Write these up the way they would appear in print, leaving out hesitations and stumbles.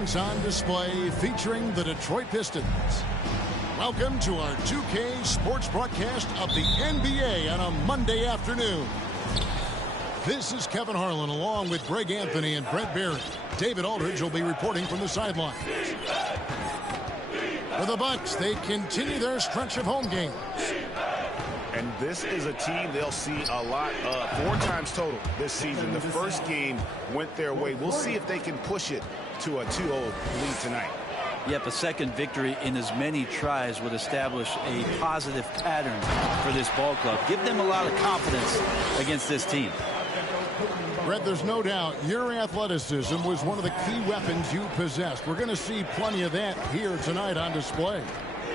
On display featuring the Detroit Pistons. Welcome to our 2K sports broadcast of the NBA on a Monday afternoon. This is Kevin Harlan along with Greg Anthony and Brent Barry. David Aldridge will be reporting from the sidelines. For the Bucks, they continue their stretch of home games. And this is a team they'll see a lot of 4 times total this season. The first game went their way. We'll see if they can push it to a 2-0 lead tonight. Yep, a second victory in as many tries would establish a positive pattern for this ball club. Give them a lot of confidence against this team. Brett, there's no doubt your athleticism was one of the key weapons you possessed. We're going to see plenty of that here tonight on display.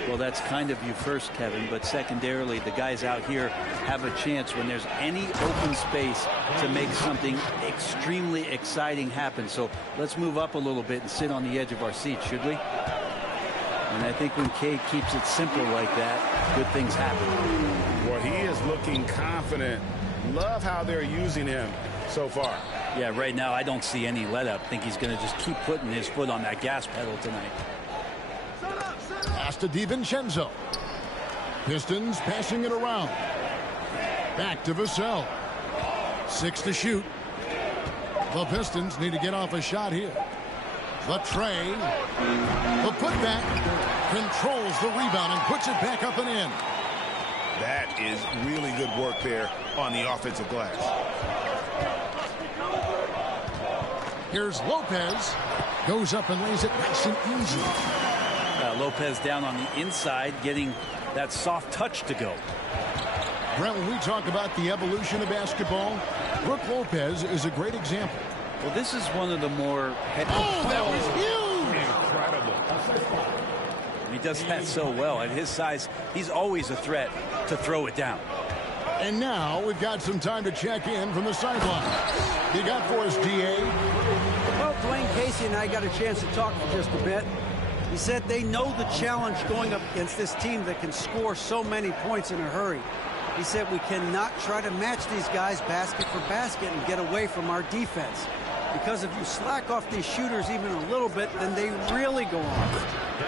Well, that's kind of you first, Kevin, but secondarily, the guys out here have a chance when there's any open space to make something extremely exciting happen. So let's move up a little bit and sit on the edge of our seats, should we? And I think when Cade keeps it simple like that, good things happen. Well, he is looking confident. Love how they're using him so far. Yeah, right now I don't see any let up. I think he's going to just keep putting his foot on that gas pedal tonight. Pass to DiVincenzo. Pistons passing it around. Back to Vassell. 6 to shoot. The Pistons need to get off a shot here. The tray. The putback. Controls the rebound and puts it back up and in. That is really good work there on the offensive glass. Here's Lopez. Goes up and lays it nice and easy. Lopez down on the inside, getting that soft touch to go. Brent, when we talk about the evolution of basketball, Brook Lopez is a great example. Well, this is one of the more... Oh, that was huge! Incredible. He does that so well. At his size, he's always a threat to throw it down. And now we've got some time to check in from the sideline. You got for us, D.A.? Well, Dwayne Casey and I got a chance to talk for just a bit. He said they know the challenge going up against this team that can score so many points in a hurry. He said we cannot try to match these guys basket for basket and get away from our defense. Because if you slack off these shooters even a little bit, then they really go on.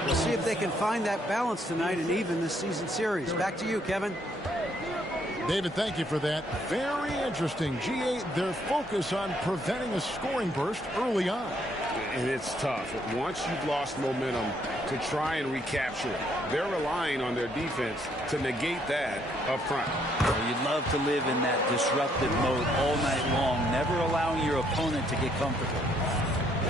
We'll see if they can find that balance tonight and even this season series. Back to you, Kevin. David, thank you for that. Very interesting. GA, their focus on preventing a scoring burst early on. And it's tough. Once you've lost momentum, to try and recapture it, they're relying on their defense to negate that up front. Well, you'd love to live in that disruptive mode all night long, never allowing your opponent to get comfortable.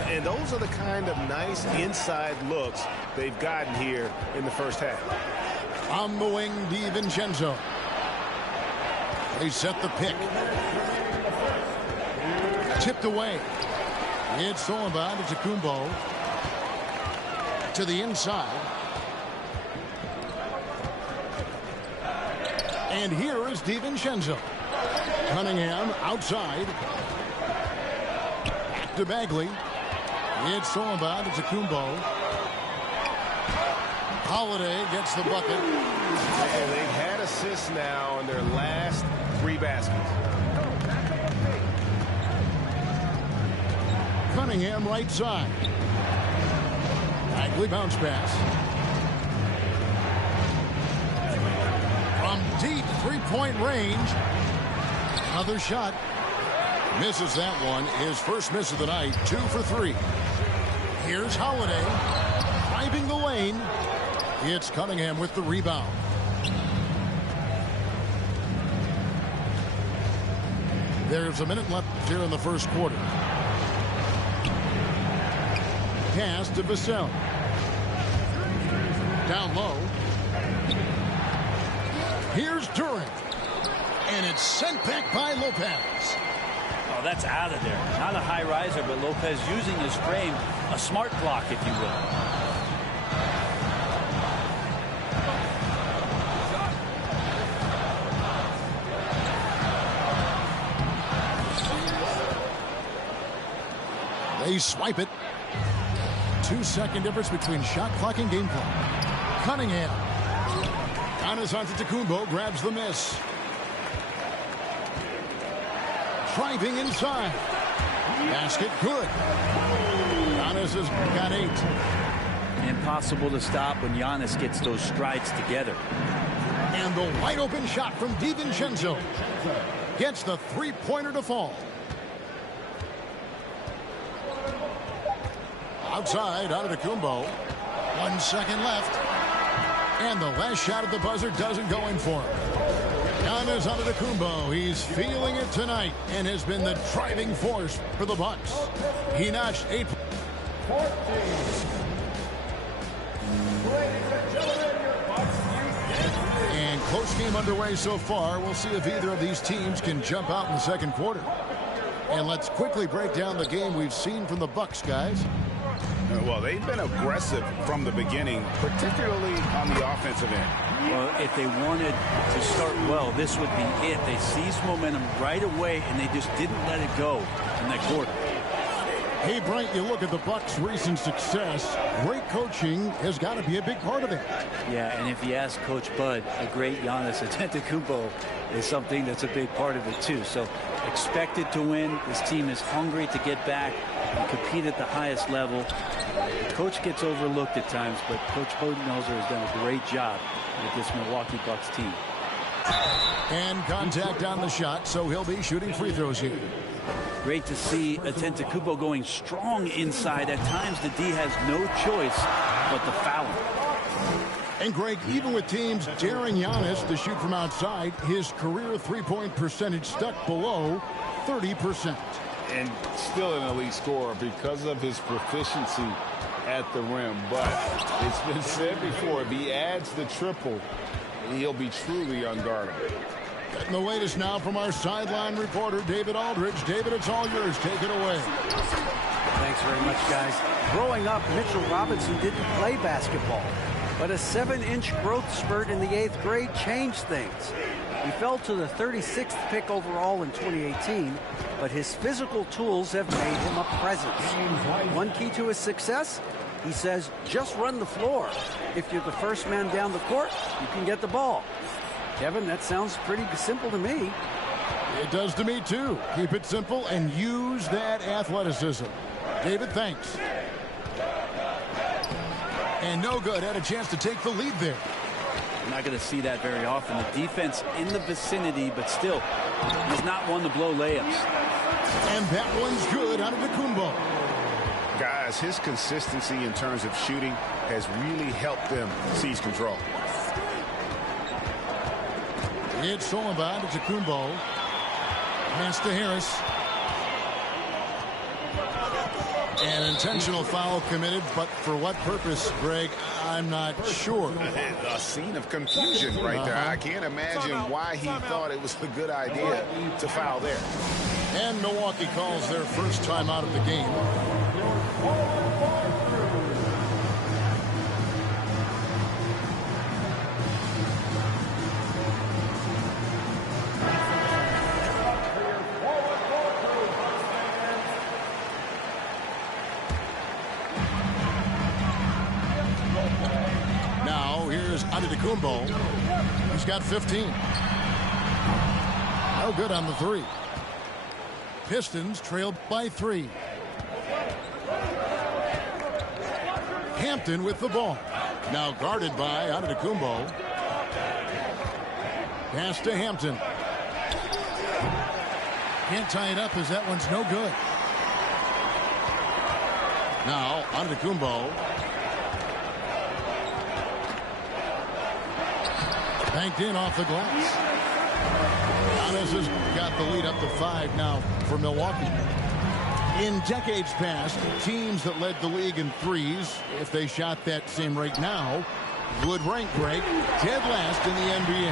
And those are the kind of nice inside looks they've gotten here in the first half. On the wing, DiVincenzo. They set the pick. Tipped away. It's Solomon to Kumbo. To the inside. And here is DiVincenzo. Cunningham outside. Back to Bagley. It's Solomon to Kumbo. Holiday gets the bucket. And they've had assists now in their last 3 baskets. Cunningham right side. Bagley bounce pass. From deep three-point range. Another shot. Misses that one. His first miss of the night. 2 for 3. Here's Holiday. Driving the lane. It's Cunningham with the rebound. There's a minute left here in the first quarter. Pass to Vassell. Down low. Here's Durant. And it's sent back by Lopez. Oh, that's out of there. Not a high riser, but Lopez using his frame, a smart block, if you will. They swipe it. 2-second difference between shot clock and game clock. Cunningham. Giannis Antetokounmpo grabs the miss. Driving inside. Basket good. Giannis Giannis has got 8. Impossible to stop when Giannis gets those strides together. And the wide open shot from DiVincenzo gets the three-pointer to fall. Outside, Antetokounmpo. 1 second left. And the last shot at the buzzer doesn't go in for him. Giannis Antetokounmpo, he's feeling it tonight and has been the driving force for the Bucks. He notched 8. And close game underway so far. We'll see if either of these teams can jump out in the second quarter. And let's quickly break down the game we've seen from the Bucks, guys. Well, they've been aggressive from the beginning, particularly on the offensive end. Well, if they wanted to start well, this would be it. They seized momentum right away, and they just didn't let it go in that quarter. Hey, Brent, you look at the Bucks' recent success. Great coaching has got to be a big part of it. Yeah, and if you ask Coach Bud, a great Giannis Antetokounmpo is something that's a big part of it, too. So expected to win. This team is hungry to get back and compete at the highest level. The coach gets overlooked at times, but Coach Budenholzer has done a great job with this Milwaukee Bucks team. And contact on the shot, so he'll be shooting free throws here. Great to see Antetokounmpo going strong inside. At times, the D has no choice but to foul him. And Greg, even with teams daring Giannis to shoot from outside, his career three-point percentage stuck below 30%. And still an elite scorer because of his proficiency at the rim. But it's been said before, if he adds the triple, he'll be truly unguardable. Getting the latest now from our sideline reporter, David Aldridge. David, it's all yours. Take it away. Thanks very much, guys. Growing up, Mitchell Robinson didn't play basketball, but a 7-inch growth spurt in the 8th grade changed things. He fell to the 36th pick overall in 2018, but his physical tools have made him a presence. One key to his success, he says, just run the floor. If you're the first man down the court, you can get the ball. Kevin, that sounds pretty simple to me. It does to me, too. Keep it simple and use that athleticism. David, thanks. And no good. Had a chance to take the lead there. You're not going to see that very often. The defense in the vicinity, but still, he's not one to blow layups. And that one's good out of Antetokounmpo. Guys, his consistency in terms of shooting has really helped them seize control. It's Sullivan to Antetokounmpo. Pass to Harris. An intentional foul committed, but for what purpose, Greg, I'm not sure. A scene of confusion right there. I can't imagine why he thought it was a good idea to foul there. And Milwaukee calls their first time out of the game. Antetokounmpo. He's got 15. No good on the 3. Pistons trailed by 3. Hampton with the ball. Now guarded by Antetokounmpo. Pass to Hampton. Can't tie it up as that one's no good. Now Antetokounmpo. Banked in off the glass. Giannis has got the lead up to 5 now for Milwaukee. In decades past, teams that led the league in threes, if they shot that same rate now, would rank Greg dead last in the NBA.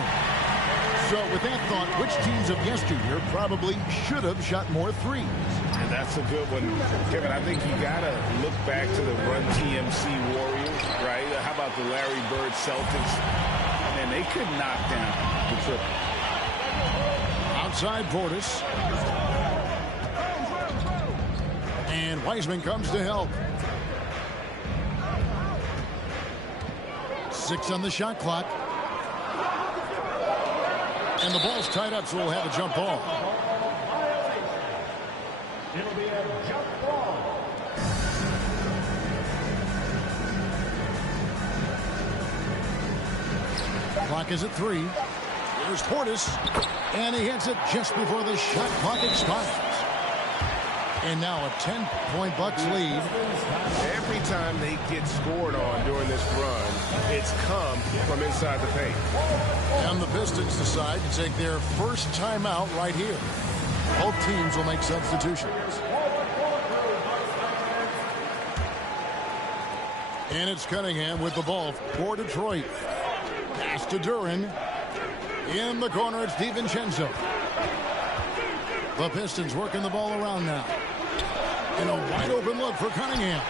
So with that thought, which teams of yesteryear probably should have shot more threes? And that's a good one, Kevin. I think you got to look back to the Run TMC Warriors, right? How about the Larry Bird Celtics? And they could knock down the triple. Outside Portis. And Wiseman comes to help. 6 on the shot clock. And the ball's tied up, so we'll have a jump ball. It'll be a jump ball. Clock is at 3. Here's Portis. And he hits it just before the shot clock expires. And now a 10-point Bucks lead. Every time they get scored on during this run, it's come from inside the paint. And the Pistons decide to take their first timeout right here. Both teams will make substitutions. And it's Cunningham with the ball for Detroit. Pass to Duren. In the corner, it's DiVincenzo. The Pistons working the ball around now. And a wide open look for Cunningham.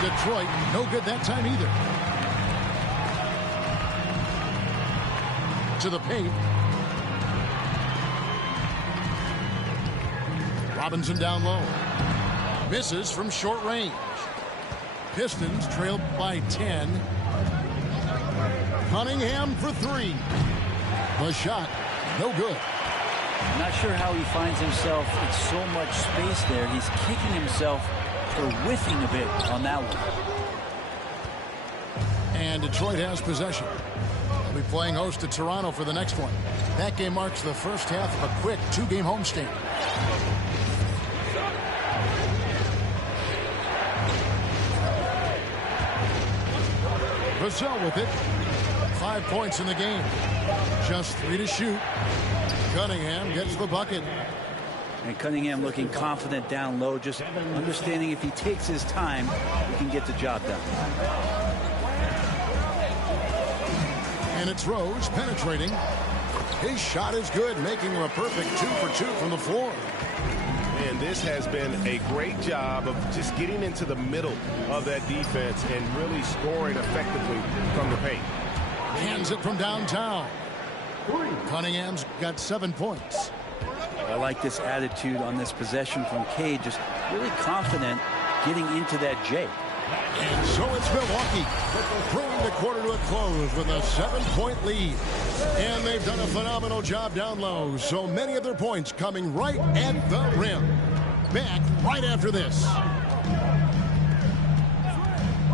Detroit, no good that time either. To the paint. Robinson down low. Misses from short range. Pistons trail by 10. Cunningham for 3. The shot, no good. I'm not sure how he finds himself in so much space there. He's kicking himself for whiffing a bit on that one. And Detroit has possession. They'll be playing host to Toronto for the next one. That game marks the first half of a quick 2-game homestand. Vassell with it. 5 points in the game. Just 3 to shoot. Cunningham gets the bucket. And Cunningham looking confident down low, just understanding if he takes his time, he can get the job done. And it's Rose penetrating. His shot is good, making him a perfect 2 for 2 from the floor. And this has been a great job of just getting into the middle of that defense and really scoring effectively from the paint. Hands it from downtown. Cunningham's got 7 points. I like this attitude on this possession from Cade, just really confident getting into that J. And so it's Milwaukee bringing the quarter to a close with a 7-point lead. And they've done a phenomenal job down low. So many of their points coming right at the rim. Back right after this.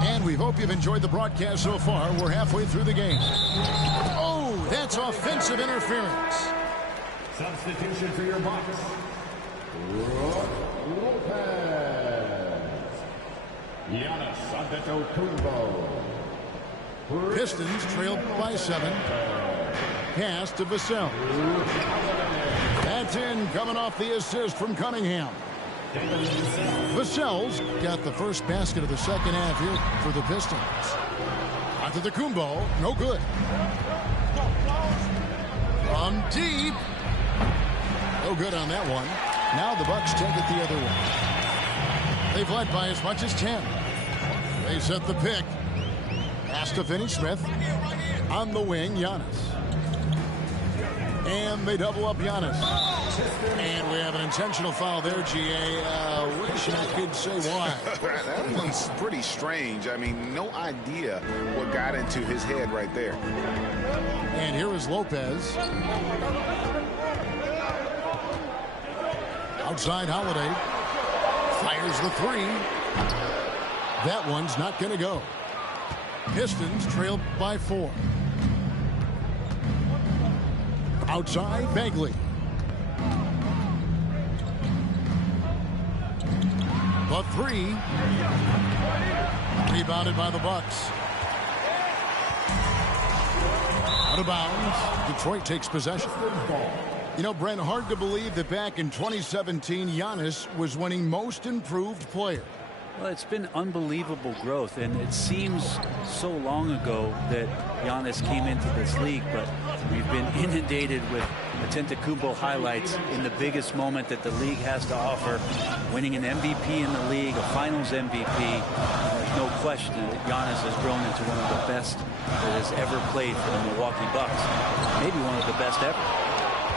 And we hope you've enjoyed the broadcast so far. We're halfway through the game. Oh, that's offensive interference. Substitution for your Bucks. Lopez. Giannis Antetokounmpo. Pistons trail by 7. Pass to Vassell. That's in, coming off the assist from Cunningham. Vassell's got the first basket of the second half here for the Pistons. Antetokounmpo, no good. From deep. No good on that one. Now the Bucks take it the other way. They've led by as much as 10. They set the pick. Pass to Finney-Smith. On the wing, Giannis. And they double up Giannis. And we have an intentional foul there, G.A. Wish I could say why. That one's pretty strange. I mean, no idea what got into his head right there. And here is Lopez. Outside Holiday. Fires the 3. That one's not going to go. Pistons trailed by 4. Outside Bagley. The 3. Rebounded by the Bucks. Out of bounds. Detroit takes possession. You know, Brent, hard to believe that back in 2017, Giannis was winning Most Improved Player. Well, it's been unbelievable growth, and it seems so long ago that Giannis came into this league, but we've been inundated with Antetokounmpo highlights in the biggest moment that the league has to offer, winning an MVP in the league, a Finals MVP. There's no question that Giannis has grown into one of the best that has ever played for the Milwaukee Bucks, maybe one of the best ever.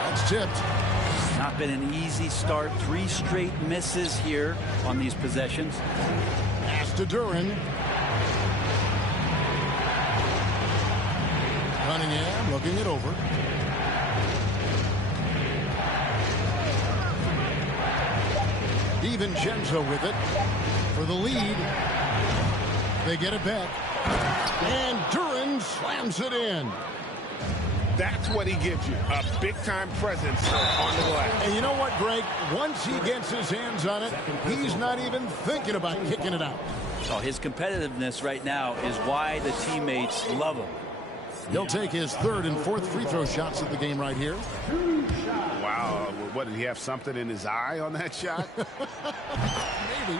That's tipped. Not been an easy start. 3 straight misses here on these possessions. Pass to Duren. Cunningham looking it over. DiVincenzo with it for the lead. They get it back. And Duren slams it in. That's what he gives you, a big-time presence on the glass. And you know what, Greg? Once he gets his hands on it, he's not even thinking about kicking it out. Oh, his competitiveness right now is why the teammates love him. He'll take his third and fourth free throw shots of the game right here. Wow, what, did he have something in his eye on that shot? Maybe.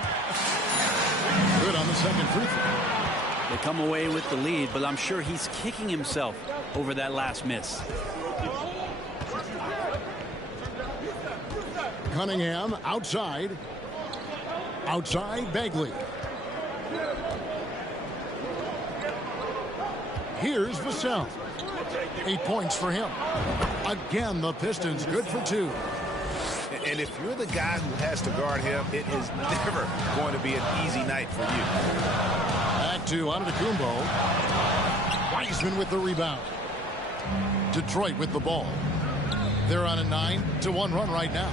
Good on the second free throw. They come away with the lead, but I'm sure he's kicking himself over that last miss. Cunningham outside. Outside Bagley. Here's Vassell. 8 points for him. Again, the Pistons good for 2. And if you're the guy who has to guard him, it is never going to be an easy night for you. Back to Antetokounmpo. Wiseman with the rebound. Detroit with the ball. They're on a 9-1 run right now.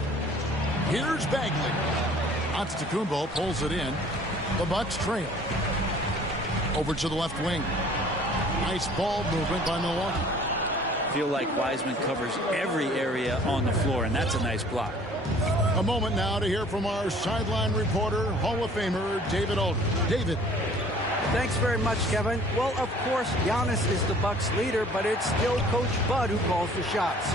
Here's Bagley. Antetokounmpo pulls it in. The Bucks trail. Over to the left wing. Nice ball movement by Milwaukee. Feel like Wiseman covers every area on the floor, and that's a nice block. A moment now to hear from our sideline reporter, Hall of Famer David Aldridge. David. Thanks very much, Kevin. Well, of course, Giannis is the Bucks leader, but it's still Coach Bud who calls the shots.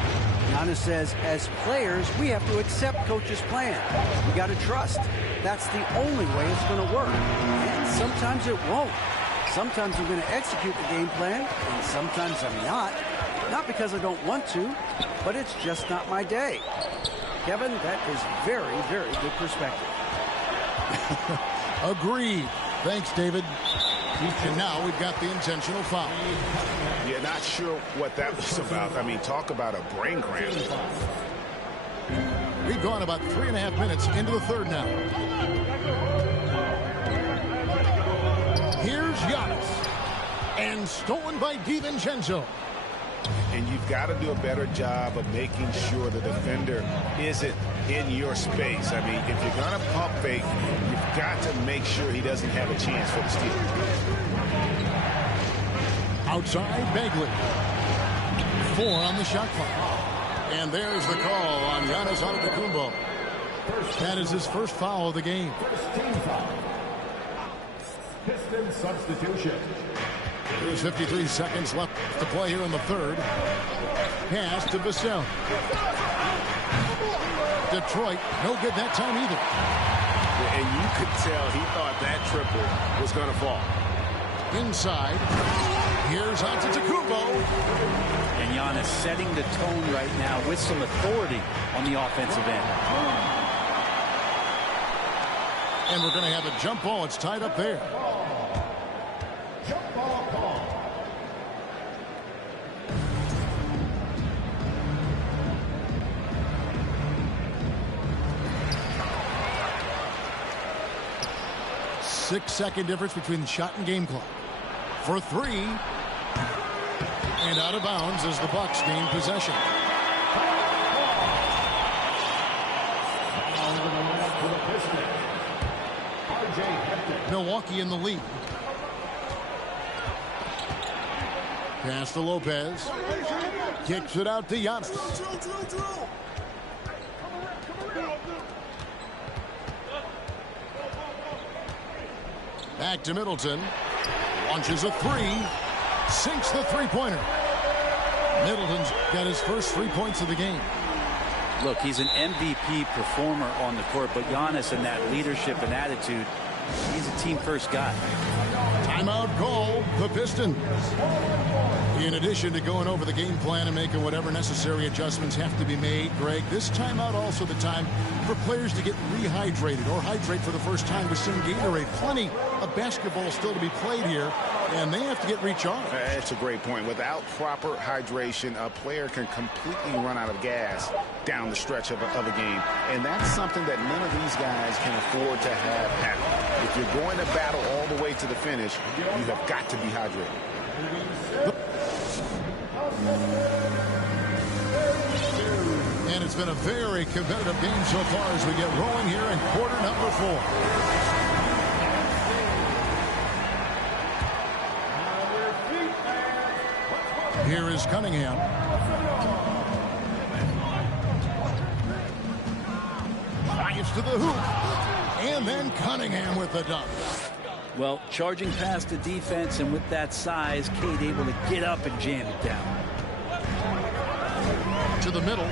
Giannis says, as players, we have to accept Coach's plan. We got to trust. That's the only way it's going to work. And sometimes it won't. Sometimes I'm going to execute the game plan, and sometimes I'm not. Not because I don't want to, but it's just not my day. Kevin, that is very, very good perspective. Agreed. Thanks, David. And now we've got the intentional foul. Yeah, not sure what that was about. I mean, talk about a brain cramp. We've gone about 3.5 minutes into the third now. Here's Giannis. And stolen by DiVincenzo. And you've got to do a better job of making sure the defender isn't in your space. I mean, if you're going to pump fake, you've got to make sure he doesn't have a chance for the steal. Outside Bagley. 4 on the shot clock. And there's the call on Giannis Antetokounmpo. That is his first foul of the game. Pistons substitution. There's 53 seconds left to play here in the third. Pass to Vassell. Detroit, no good that time either. And you could tell he thought that triple was going to fall. Inside. Here's Antetokounmpo. And Giannis setting the tone right now with some authority on the offensive end. And we're going to have a jump ball. It's tied up there. Jump ball call. Six-second difference between the shot and game clock. For 3. And out of bounds as the Bucks gain possession. Milwaukee in the lead. Pass to Lopez. Kicks it out to Giannis. Back to Middleton. Launches a 3. Sinks the three-pointer. Middleton's got his first 3 points of the game. Look, he's an MVP performer on the court, but Giannis in that leadership and attitude, he's a team-first guy. Timeout call, the Pistons. In addition to going over the game plan and making whatever necessary adjustments have to be made, Greg, this timeout also the time for players to get rehydrated or hydrate for the first time with some Gatorade. Plenty of basketball still to be played here, and they have to get recharged. That's a great point. Without proper hydration, a player can completely run out of gas down the stretch of a game. And that's something that none of these guys can afford to have happen. If you're going to battle all the way to the finish, you have got to be hydrated. And it's been a very competitive game so far as we get rolling here in quarter number 4. Here is Cunningham. Drives to the hoop. And then Cunningham with the dunk. Well, charging past the defense, and with that size, Cade able to get up and jam it down. To the middle.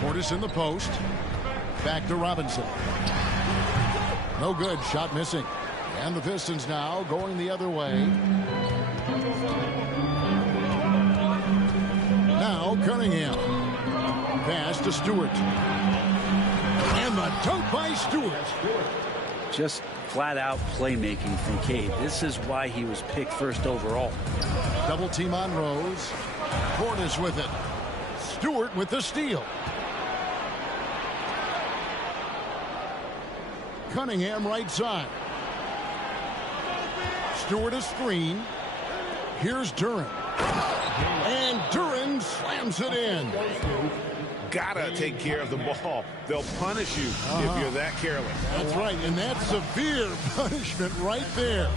Portis in the post. Back to Robinson. No good. Shot missing. And the Pistons now going the other way. Now Cunningham. Pass to Stewart. And the dunk by Stewart. Just flat-out playmaking from Cade. This is why he was picked first overall. Double team on Rose. Portis with it. Stewart with the steal. Cunningham right side. Stewart a screen. Here's Duren. And Duren slams it in. Gotta take care of the ball. They'll punish you if you're that careless. That's right, and that's severe punishment right there.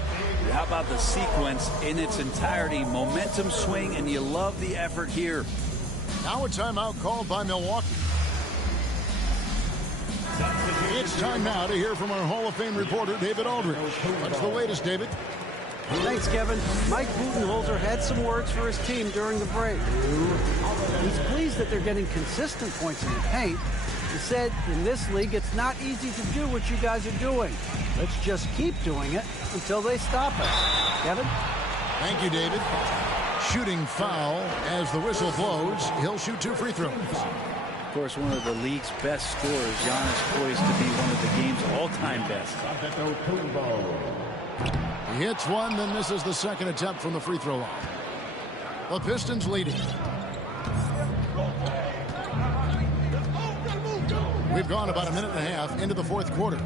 How about the sequence in its entirety? Momentum swing, and you love the effort here. Now a timeout called by Milwaukee. It's time now to hear from our Hall of Fame reporter, David Aldridge. What's the latest, David? Thanks, Kevin. Mike Budenholzer had some words for his team during the break. He's pleased that they're getting consistent points in the paint. He said, in this league, it's not easy to do what you guys are doing. Let's just keep doing it until they stop us. Kevin? Thank you, David. Shooting foul as the whistle blows. He'll shoot 2 free throws. Of course, one of the league's best scorers. Giannis poised to be one of the game's all-time best. He hits one, then misses the second attempt from the free throw line. The Pistons leading. We've gone about a minute and a half into the fourth quarter.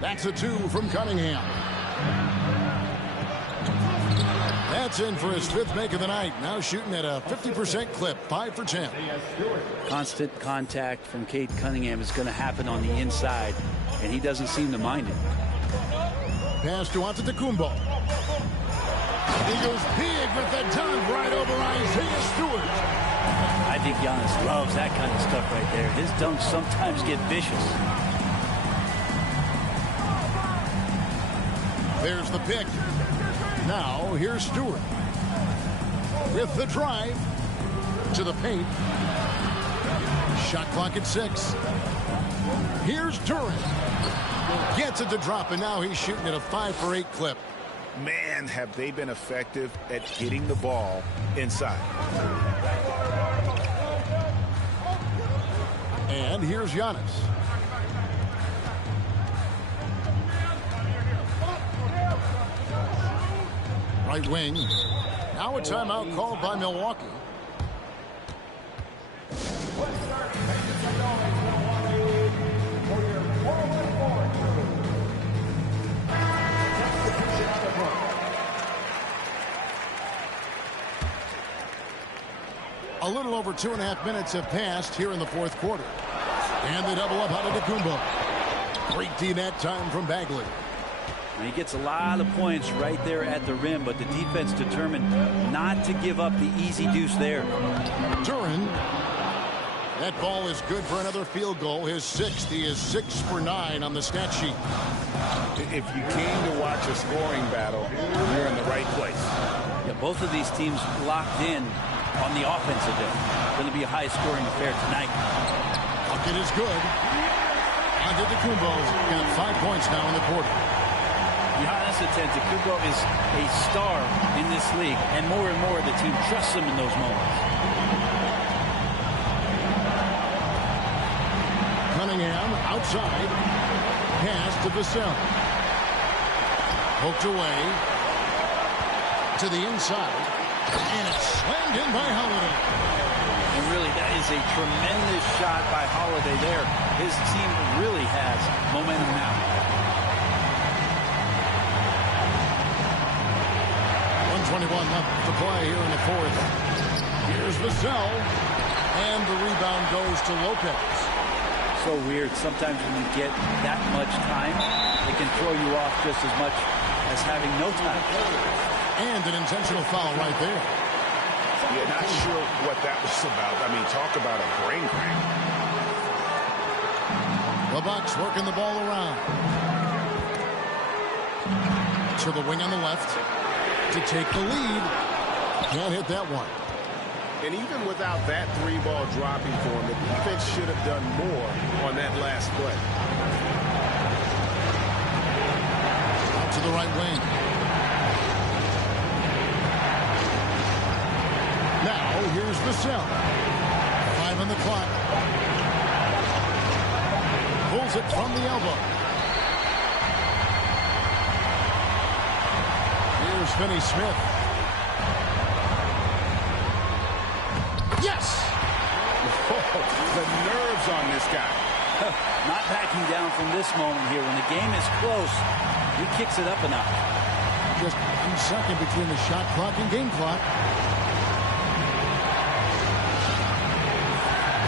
That's a 2 from Cunningham. That's in for his 5th make of the night. Now shooting at a 50% clip, 5 for 10. Constant contact from Cade Cunningham is going to happen on the inside, and he doesn't seem to mind it. Pass to Antetokounmpo. He goes big with the dunk right over Isaiah Stewart. I think Giannis loves that kind of stuff right there. His dunks sometimes get vicious. There's the pick. Now here's Stewart. With the drive to the paint. Shot clock at 6. Here's Duren. Gets it to drop, and now he's shooting at a 5 for 8 clip. Man, have they been effective at getting the ball inside. And here's Giannis. Right wing. Now a timeout called by Milwaukee. A little over 2.5 minutes have passed here in the fourth quarter. And they double up Antetokounmpo. Great D that time from Bagley. And he gets a lot of points right there at the rim, but the defense determined not to give up the easy deuce there. Duren. That ball is good for another field goal. His 6th. He is 6 for 9 on the stat sheet. If you came to watch a scoring battle, you're in the right place. Yeah, both of these teams locked in on the offensive end. Going to be a high-scoring affair tonight. Bucket is good. Antetokounmpo's got 5 points now in the quarter. Giannis Antetokounmpo is a star in this league, and more the team trusts him in those moments. Cunningham outside. Pass to Vassell. Poked away to the inside. And it's slammed in by Holiday. And really, that is a tremendous shot by Holiday there. His team really has momentum now. 1:21 left to play here in the fourth. Here's Vassell. And the rebound goes to Lopez. So weird. Sometimes when you get that much time, it can throw you off just as much as having no time. And an intentional foul right there. Yeah, not sure what that was about. I mean, talk about a brain cramp. The Bucks working the ball around. To the wing on the left to take the lead. Can't hit that one. And even without that three-ball dropping for him, the defense should have done more on that last play. Out to the right wing. Now here's Vassell. 5 on the clock. Pulls it from the elbow. Here's Finney-Smith. Yes! The nerves on this guy. Not backing down from this moment here. When the game is close, he kicks it up a notch. Just 1 second between the shot clock and game clock.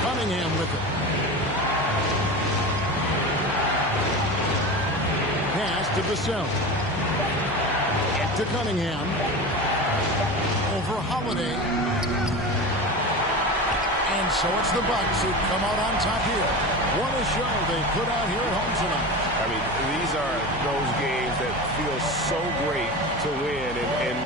Cunningham with it. Pass to Vassell. To Cunningham. Over Holiday. And so it's the Bucks who come out on top here. What a show they put out here at home tonight. I mean, these are those games that feel so great to win. And